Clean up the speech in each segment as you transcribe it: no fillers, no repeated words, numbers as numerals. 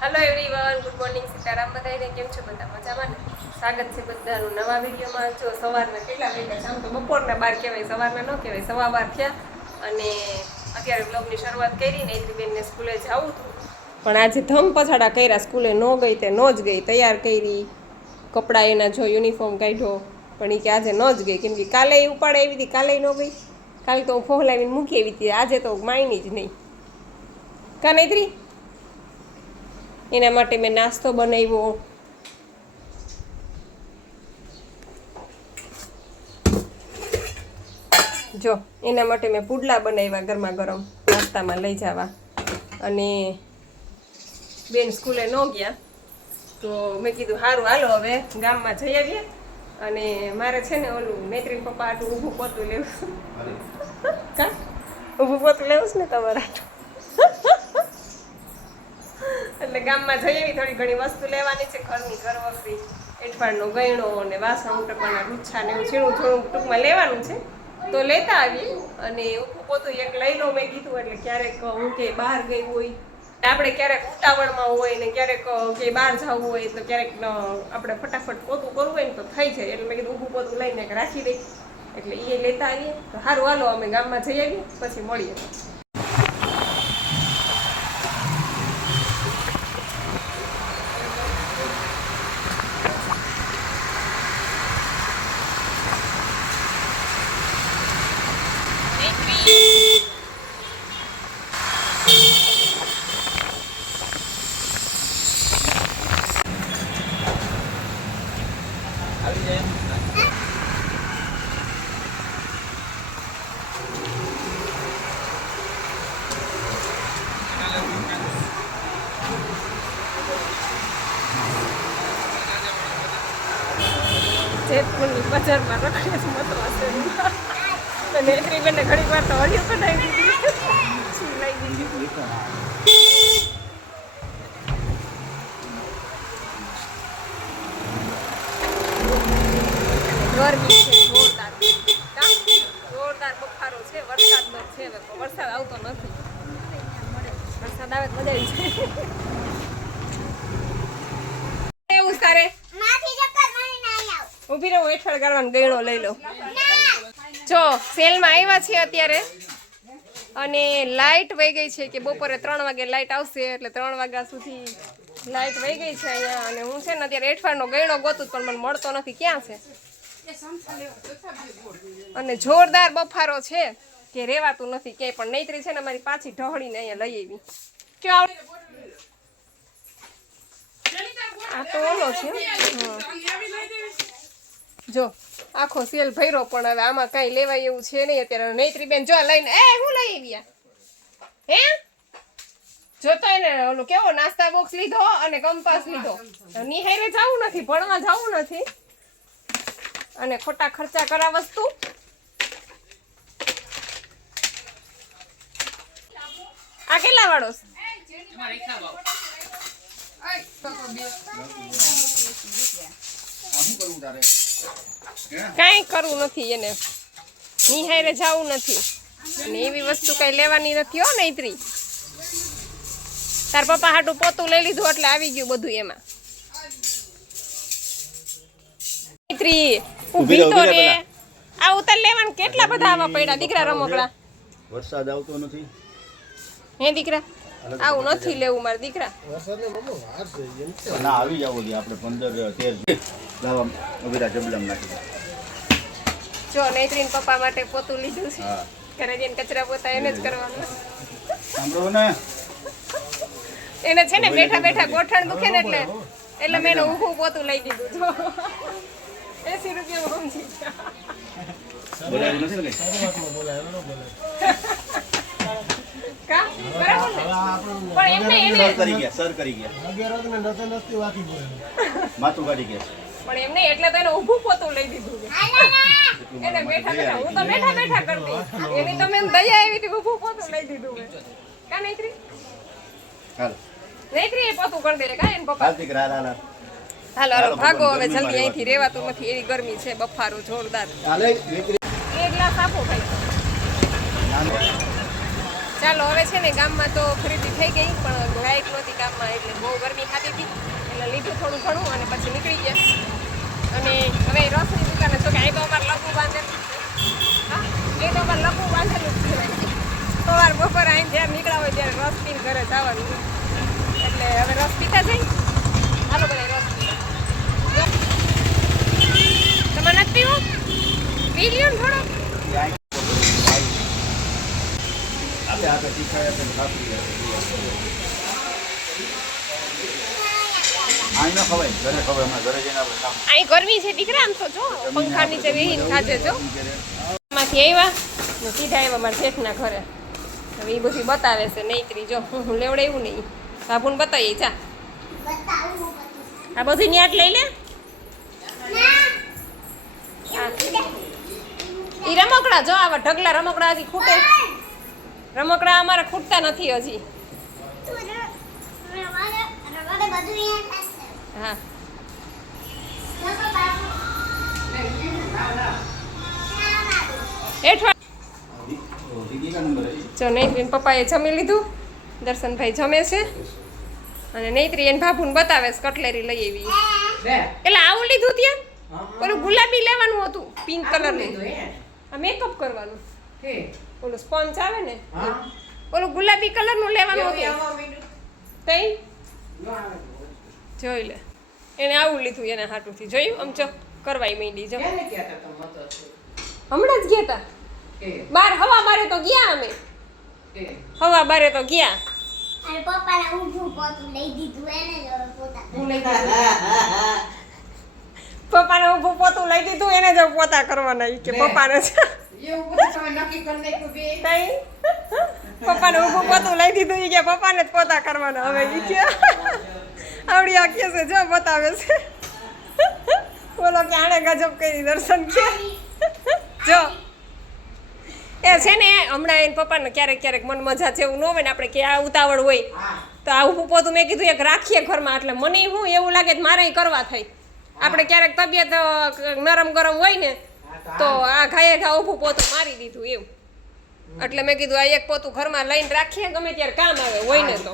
Hello everyone, good morning. Sitaram બધાને. કેમ છો બધા? મજામાં ને? સ્વાગત છે બધાનું નવા વિડીયોમાં. જો સવારના કેટલા વાગ્યા છે? આમ તો બપોરના 12 કહેવાય, સવારના ન કહેવાય, 12:15 થયા. અને અત્યારે બ્લોગની શરૂઆત કરી ને બેનને સ્કૂલે જવું હતું, પણ આજે ધમ પછાડા કર્યા. સ્કૂલે ન ગઈ તે ન જ ગઈ. તૈયાર કરી, કપડાં એના જો યુનિફોર્મ કાઢ્યો, પણ એ કે આજે ન જ ગઈ, કેમ કે કાલે એ ઉપાડે આવી હતી, કાલે ન ગઈ. કાલે તો હું ફોહલાવીને મૂકી આવી હતી, આજે તો માયની જ નહીં. કા નૈત્રી? એના માટે મેં નાસ્તો બનાવ્યો. જો એના માટે મેં પુડલા બનાવ્યા ગરમા ગરમ નાસ્તામાં લઈ જવા. અને બેન સ્કૂલે ન ગયા તો મેં કીધું સારું હાલો હવે ગામમાં જઈ આવીએ. અને મારે છે ને ઓલું નૈત્રીન પપ્પા આટલું ઊભું પોતું લેવું. કા ઊભું પોતું લેવું છે ને તમારે આટલું, એટલે ગામમાં જઈ આવી. થોડી ઘણી વસ્તુ લેવાની છે ઘરની, ઘર વખરી, એઠવાડનો ગયણો અને વાસણ ઉટકવાના રૂછા ને એવું ઝીણું થોડું ટૂંકમાં લેવાનું છે, તો લેતા આવીએ. અને ઊભું પોતું એક લઈ લો મેં કીધું, એટલે ક્યારેક હું કે બહાર ગઈ હોય, આપણે ક્યારેક ઉતાવળમાં હોય ને ક્યારેક કે બહાર જવું હોય, તો ક્યારેક આપણે ફટાફટ પોતું કરવું હોય ને તો થઈ જાય. એટલે મેં કીધું ઊભું પોતું લઈને રાખી દઈ, એટલે એ લેતા આવીએ. તો સારું હાલો અમે ગામમાં જઈ આવીએ, પછી મળીએ. જેતપુરની બજારમાં રખડે છે મતો હશે, તો નૈત્રી બેનને ઘણી વાર તો હળિયું બનાવી દીધી, લઈ દીધી. ગરમી છે જોરદાર, જોરદાર બફારો છે. વરસાદ છે, વરસાદ આવતો નથી. વરસાદ આવે તો મજા આવી જાય. એવું તારે ઉભી રહો, હેઠળ ગાળવાનો ગયણો લઈ લો. જો સેલમાં આવ્યા છે અત્યારે, અને લાઇટ વહી ગઈ છે કે બપોરે 3 વાગે લાઇટ આવશે, એટલે 3 વાગ્યા સુધી લાઇટ વહી ગઈ છે અહીંયા. અને હું છે ને અત્યારે હેઠળનો ગયણો ગોતું, પણ મને મળતો નથી, ક્યાં છે. અને જોરદાર બફારો છે કે રેવાતું નથી ક્યાંય. પણ નૈત્રી છે ને મારી પાછી ઢહળીને અહીંયા લઈ આવી. કયો આ તો ઓલો છે. જો આખો સેલ ભર્યો, પણ હવે આમાં કઈ લેવાય એવું છે નહીં અત્યારે. નૈત્રી બેન જો લઈને હું લઈ આવ્યા હે, જોતો એને ઓલો કેવો નાસ્તા બોક્સ લીધો અને કંપાસ લીધો. નિહારે જવું નથી, ભણવા જવું નથી, અને ખોટા ખર્ચા કરા વસ્તુ. આ કેટલા વાળો કઈ કરવું નથી, એને નિહારે જવું નથી, અને એવી વસ્તુ કઈ લેવાની નથી હો નૈત્રી. તાર પપ્પા હાટું પોતું લઈ લીધું એટલે આવી ગયું બધું એમાં. નૈત્રી ઊભી તો રે, આ ઉતાર લેવાનું કેટલા બધા આવા પડ્યા દીકરા રમકડા. વરસાદ આવતો નથી હે દીકરા, આવું નથી લેવું મારા દીકરા. ના આવી જાવ આપણે 15-13 લાવા ઉભીરા જબલમ નાખી. જો નૈત્રીન પપ્પા માટે પોતું લીધું છે, ઘરે જઈને કચરા પોતા એને જ કરવાનું. સાંભળો ને, એને છે ને બેઠા બેઠા ગોઠણ દુખે ને, એટલે મેં ઊભું પોતું લઈ દીધું. જો 80 રૂપિયામાં સમજી બોલાવ્યું નથી ને કા બરાબર ને. પણ એમને સર કરી ગયા માથું કાઢી ગયા. પણ એમને એટલે તો એને ઊભું પોતું લઈ દીધું. એને બેઠા બેઠા, હું તો બેઠા બેઠા કરતી, એની તો મેં દયા આવી હતી, ઊભું પોતું લઈ દીધું. કા નૈત્રી? હાલ નૈત્રી એ પોતું કરી દે. કા એને પપ્પા હાલ દીકરા હાલ હાલો હાલો ભાગો, હવે જલ્દી અહીંથી રહેવાતું નથી, એવી ગરમી છે, બફારો જોરદાર. હાલે એક ગ્લાસ આપો ભાઈ. ચાલો હવે છે ને ગામમાં તો ખરીદી થઈ ગઈ પણ લાઈટ નહોતી ગામમાં એટલે બહુ ગરમી ખાતી હતી એટલે લીધું થોડું ઘણું અને પછી નીકળી ગયા અને હવે રસની દુકાને જો કે અહીં તો અમારે લઘુ બાંધેલું છે હા એ તો અમારે લઘુ બાંધેલું જ છે સવાર બપોર આવીને જ્યારે નીકળ્યા હોય ત્યારે રસ પીને ઘરે જવાનું એટલે હવે રસ પીતા જઈ હાલો બધા રસ પીતા તમારે નથી પીવું પી લ્યો ને થોડો આપણે તીખાય આપણે ખાતું આઈ ન ખવાય ઘરે ખવાય હમણાં ઘરે જઈને આપણે કામ અહીં ગરમી છે દીકરા આમ તો જો પંખા નીચે બેહીને ખાજે જો માંથી આવ્યા ને સીધા આવ્યા મારા શેઠના ઘરે હવે એ બધી બતાવે છે નૈત્રી જો હું લેવડાવ્યું નહીં બાબુને બતાવીએ ચા આ બધી ન્યાટ લઈ લે એ રમકડા જો આવા ઢગલા રમકડા હજી ખૂટે રમકડા અમારે ખૂટતા નથી હજી હા જો નૈત્રીન પપ્પાએ જમી લીધું દર્શનભાઈ જમે છે અને નૈત્રી એને ભાભુને બતાવે છે કટલેરી લઈ આવી એટલે આવું લીધું ત્યાં ઓલું ગુલાબી લેવાનું હતું પિંક કલરનું આ મેકઅપ કરવાનું ઓલું સ્પંચ આવે ને ઓલું ગુલાબી કલરનું લેવાનું હતું તઈ જોઈ લે એને આવું લીધું એને હાટુથી જોયું આમ ચો કરવાય માંડી જો હમણાં જ ગયા હતા બાર હવા બારે તો ગયા અમે હવા બારે તો ગયા અરે પપ્પાને ઊભું પોતું લઈ દીધું એને જ હવે પોતા પપ્પાને ઊભું પોતું લઈ દીધું એને જ પોતા કરવાના ઈ કે પપ્પાને છે પપ્પાને ઊભું પોતું લઈ દીધું ઈ કે પપ્પાને જ પોતા કરવાના હવે ઈ કે આવડી આ કે છે જો બતાવે છે બોલો કે આણે ગજબ કરી દર્શન કે જો એ છે ને હમણાં એને પપ્પાને ક્યારેક ક્યારેક મન મજા છે એવું ન હોય ને આપણે કે આ ઉતાવળ હોય તો આ ઊભું પોતું મેં કીધું એક રાખીએ ઘરમાં એટલે મને હું એવું લાગે કે મારે કરવા થાય આપણે ક્યારેક તબિયત નરમ ગરમ હોય ને તો આ ઘાયે ઘા ઊભું પોતું મારી દીધું એવું એટલે મેં કીધું આ એક પોતું ઘરમાં લઈને રાખીએ ગમે ત્યારે કામ આવે હોય ને તો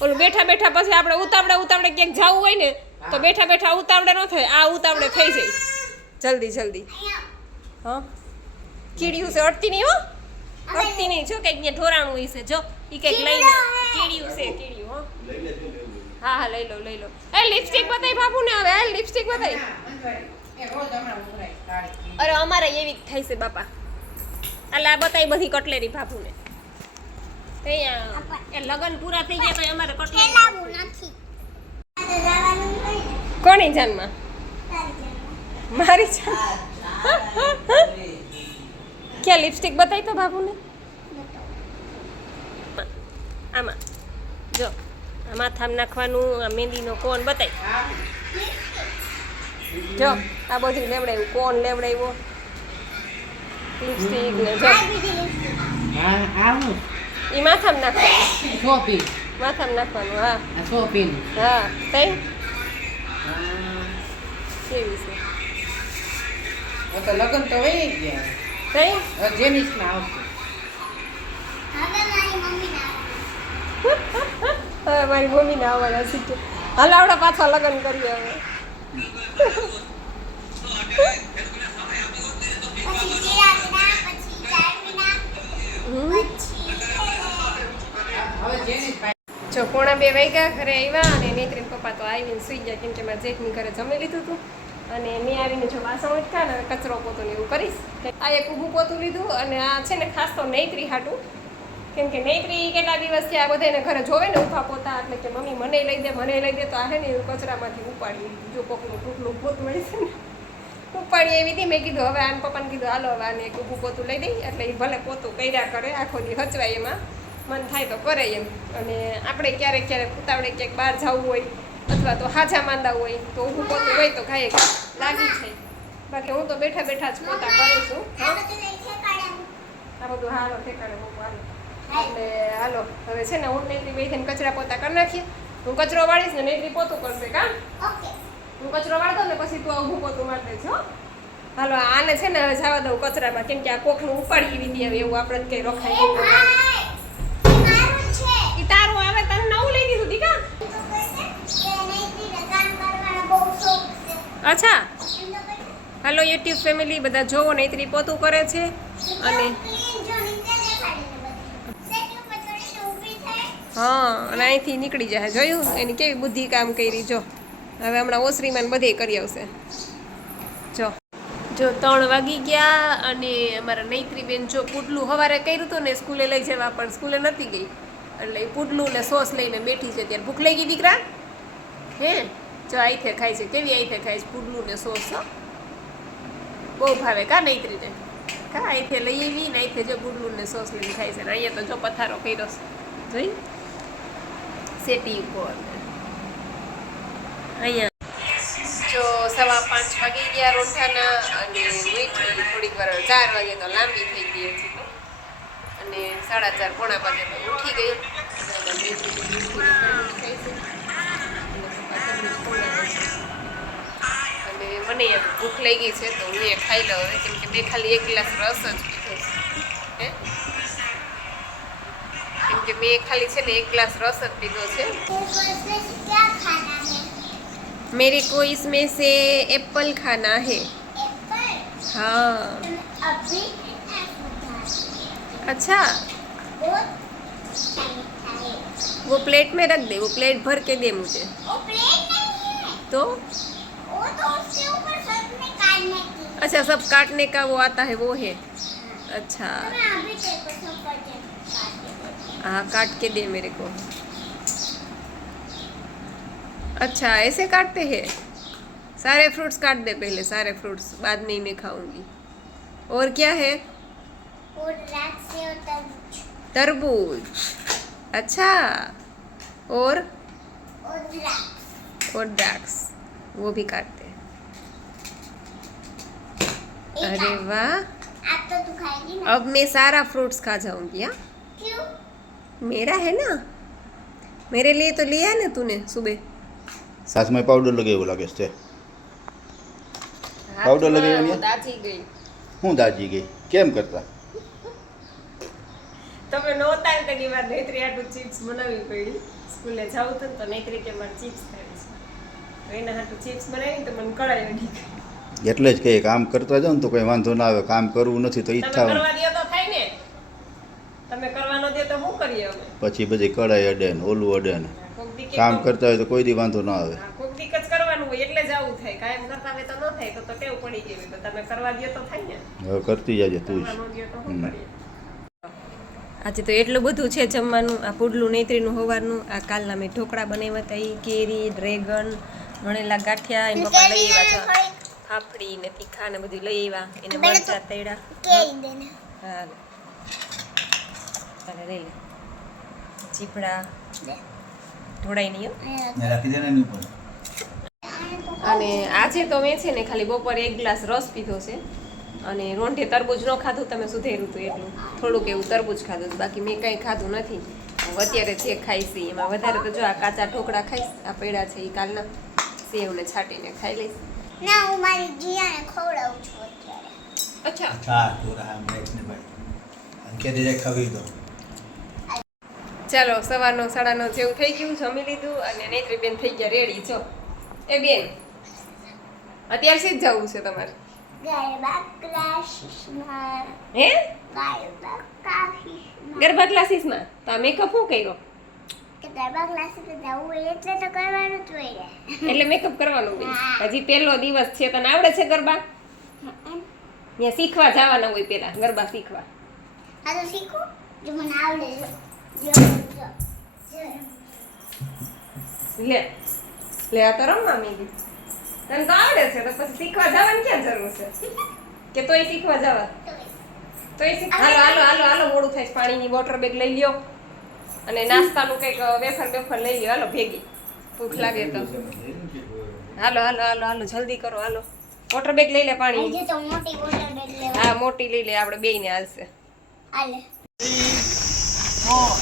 ઓલું બેઠા બેઠા પછી આપણે ઉતાવળે ક્યાંક જવું હોય ને તો બેઠા બેઠા ઉતાવળે ન થાય આ ઉતાવળે થઈ જાય જલ્દી જલ્દી હા કીડિયું છે અડતી નહીં હો અડતી નહીં જો કંઈક ત્યાં ઢોરાણું હોય છે જો એ કંઈક લઈને કીડિયું છે કીડિયું હો હા હા લઈ લો એ લિપસ્ટિક બતાવી બાપુ ને હવે લિપસ્ટિક બતાવી અરે અમારે એવી જ થાય છે બાપા એટલે આ બતાવી બધી કટલેરી બાપુને એ લગન પૂરા થઈ ગયા તો અમારે કટલેરી નથી કોની જાનમાં મારી જાન ક્યાં લિપસ્ટિક બતાવી તો બાપુને આમાં જો આ માથામાં નાખવાનું આ મહેંદીનો કોન બતાવી જો આ બધું લેવડાવ્યું કોન લેવડાવ્યો લિપસ્ટિક ને જો એ માથામાં નાખવાનું માથામાં નાખવાનું હા હા તઈ કેવી છે લગન તો વહી ગયા તઈ જેનિસ ના આવશે હવે મારી મમ્મી ના હવે મારી મમ્મીને આવવાના શીખે હાલ આવડે પાછા લગ્ન કરીએ હવે પછી ચિરાગના પછી ચારમીના પછી હવે જેનિસ જો 1:30 વાગ્યા ઘરે આવ્યા અને નેત્રીન પપ્પા તો આવીને સુઈ ગયા કેમ કે મારા જેઠની ઘરે જમી લીધું હતું અને મેં આવીને જો વાસણ ઉટકા ને કચરો પોતો ને એવું કરીશ આ એક ઊભું પોતું લીધું અને આ છે ને ખાસ તો નૈત્રી હાટું કેમ કે નૈત્રી કેટલા દિવસથી આ બધાને ઘરે જોવે ને ઊભા પોતા એટલે કે મમ્મી મને લઈ દે તો આ હે ને એવું કચરામાંથી ઉપાડી જો કોકનું ટૂંકલું પોતું હોય છે ને ઉપાડી એવી હતી મેં કીધું હવે આને પપ્પાને કીધું હાલો હવે આને એક ઊભું પોતું લઈ દઈ એટલે એ ભલે પોતું કર્યા કરે આખો દી હચવાય એમાં મન થાય તો કરે એમ અને આપણે ક્યારેક ઉતાવળે ક્યાંક બહાર જવું હોય અથવા તો હાજા માંદા હોય તો ઊભું પોતું હોય તો ખાઈએ લાગી છે બાકી હું તો બેઠા બેઠા જ પોતા કરું છું હા આ બધું હાલો ઠેકાણે મૂકું હાલો એટલે હાલો હવે છે ને હું નેત્રી બે થઈને કચરા પોતા કરી નાખીએ હું કચરો વાળીશ ને નેત્રી પોતું કરશે કામ ઓકે હું કચરો વાળતો ને પછી તું ઊભું પોતું મારી દઈશ હો હાલો આને છે ને હવે જવા દઉં કચરામાં કેમ કે આ કોકનું ઉપાડી એવી દે હવે એવું આપણે જ કંઈ રખાય નહીં કે નૈત્રીને કામ કરવાનો બહુ શોખ છે. અચ્છા, એમ તો કહી હાલો યુટ્યુબ ફેમિલી બધા જોવો, નૈત્રી પોતું કરે છે અને ક્લીન જો નીચે દેખાડીને બધી. સેટ ઉપર ચડીને ઊભી થાય. હા, અને અહીંથી નીકળી જાય. જોયું એની કેવી બુદ્ધિ કામ કરી. જો હવે હમણાં ઓસરીમાં બધી કરી આવશે. જો 3 વાગી ગયા અને અમારા નૈત્રી બેન જો પુડલું સવારે કર્યું હતું ને સ્કૂલે લઈ જવા, પણ સ્કૂલે નથી ગઈ એટલે એ પુડલું ને સોસ લઈને બેઠી છે. ત્યારે ભૂખ લાગી દીકરા? હે, જો આઈથે ખાય છે. કેવી આઈથે ખાય છે પુડલું ને સોસ? બહુ ભાવે કા નૈત્રીને? કા આઈથે લઈ આવી ને આઈથે જો પુડલું ને સોસ લઈને ખાય છે. ને અહીંયા તો જો પથારો કર્યો છે, જોઈ સેટી ઉપર. અહીંયા જો 5:15 વાગી ગયા રોંઠાના અને મીઠી થોડીક વાર 4 વાગે તો લાંબી થઈ ગઈ હતી અને 4:30 પોણા 5 તો ઉઠી ગઈ. અને મને એમ ભૂખ લાગી છે તો હું એ ખાઈ લઉં હવે, કેમ કે મેં ખાલી 1 ગ્લાસ રસ જ પીધો છે. હે, કેમ કે મેં ખાલી છે ને 1 ગ્લાસ રસ જ પીધો છે. इसमें से क्या खाना है? मेरे को इसमें से एप्पल खाना है. एप्पल. हाँ. अभी है ना? अच्छा, बहुत अच्छा मीठा है. वो प्लेट में रख दे, वो प्लेट भर के दे मुझे. वो प्लेट नहीं है. तो वो तो उसके ऊपर सब में काटने की. अच्छा, सब काटने का वो आता है वो है. अच्छा, तो मैं अभी तेरे को सब काट के देती हूँ. हाँ काट के दे मेरे को. अच्छा ऐसे काटते हैं. सारे फ्रूट्स काट दे पहले, सारे फ्रूट्स, बाद में ही मैं खाऊंगी. और क्या है? और रात से और तरबूज. तरबूज. अच्छा, और द्राक्ष. ड्रैक्स वो भी काटते हैं. एक अरे आप. वाह, आप तो तू खाएगी ना. अब मैं सारा फ्रूट्स खा जाऊंगी. हाँ, क्यों? मेरा है ना, मेरे लिए तो लिया है ना तूने सुबह. સાસમાં પાવડર લગાવ્યો લાગે છે. પાવડર લગાવ્યો ને? દાજી ગઈ. હું દાજી ગઈ કેમ કરતા? તમે નહોતા ને તેની વાર નૈત્રી આટલું ચિપ્સ બનાવી પડી. સ્કૂલે જાવું હતું ને તો નૈત્રી કે મારે ચિપ્સ ખાવી છે. એના હાટું ચિપ્સ બનાવી તો મને કળાઈ અડી ગઈ. એટલે જ કહીએ કામ કરતા જાઓ ને તો કંઈ વાંધો ના આવે. કામ કરવું નથી તો તમે ઈચ્છા કરવા દો તો થાય ને, તમે કરવાનો દો તો શું કરીએ અમે? પછી બધી કઢાઈ અડે ને ઓલું અડે ને. કોક દી કે કામ કોક- કરતા હોય તો કોઈ દી વાંધો ના આવે. હા, કોક દીક જ કરવાનું હોય એટલે જ આવું થાય. કાયમ કરતા હોય તો ન થાય, તો ટેવ પડી ગઈ હોય. તો તમે કરવા દો તો થાય ને, હવે કરતી જાજે તું જ. કરવાનો દો તો શું હમ. કરીએ? આજે તો એટલું બધું છે જમવાનું. આ પુડલું નૈત્રીનું સવારનું, આ કાલના મેં ઢોકળા બનાવ્યા હતા, ઈ કેરી, ડ્રેગન, વણેલા ગાંઠિયા, એમ પપ્પા લઈ આવ્યા છે. ફાફડી ને તીખા ને બધું લઈ આવ્યા. એને મરચા તળ્યા. કેરી દેને. હા લે. લઈ લે. ચીપડા ઢોળાઈ નહીં હો. રાખી દે ને એની ઉપર. અને આજે તો મેં છે ને ખાલી બપોરે 1 ગ્લાસ રસ પીધો છે અને રોંઢે તરબૂચ ન ખાધું. તમે સુધેર્યું હતું એટલું, થોડુંક એવું તરબૂચ ખાધું હતું, બાકી મેં કંઈ ખાધું નથી. હું અત્યારે જે ખાઈશ ઈ, એમાં વધારે તો જો આ કાચા ઢોકળા ખાઈશ. આ પૈડા છે એ કાલના, સેવને છાંટીને ખાઈ લઈશ. ના હું મારી જીયાને ખવડાવું છું અત્યારે. અચ્છા, હા તું રામ ને ભાઈ કે દીજે ખવી દો. ચાલો સવારનો 9:30 જેવું થઈ ગયું, જમી લીધું અને નૈત્રી બેન થઈ ગયા રેડી. જો એ બેન અત્યારથી જ જવું છે તમારે? ગરબા ક્લાસીસમાં. હે, ગરબા ક્લાસીસમાં. ગરબા ક્લાસીસમાં? તો આ મેકઅપ શું કર્યો? કે ગરબા ક્લાસીસ જવું હોય એટલે તો કરવાનું જ હોય ને. એટલે મેકઅપ કરવાનું હોય. હજી પહેલો દિવસ છે, તને આવડે છે ગરબા? ત્યાં શીખવા જવાના હોય, પેલા ગરબા શીખવા. હા તો શીખો જો મને આવડે છે. જો લે આ તો રમવા માંડી. તને તો આવડે છે તો પછી શીખવા જવાની ક્યાં જરૂર છે? કે તોય શીખવા જવા? તોય હાલો હાલો હાલો હાલો, મોડું થાય છે. પાણીની વોટર બેગ લઈ લ્યો અને નાસ્તાનું કંઈક વેફર લઈ લ્યો. હાલો ભેગી, ભૂખ લાગે તો. હાલો હાલો હાલો હાલો, જલ્દી કરો, હાલો. વોટર બેગ લઈ લે પાણી. આજે તો મોટી બોટલ બેગ લેવા. હા મોટી લઈ લે, આપણે બેયને હાલશે. આલે. સાવ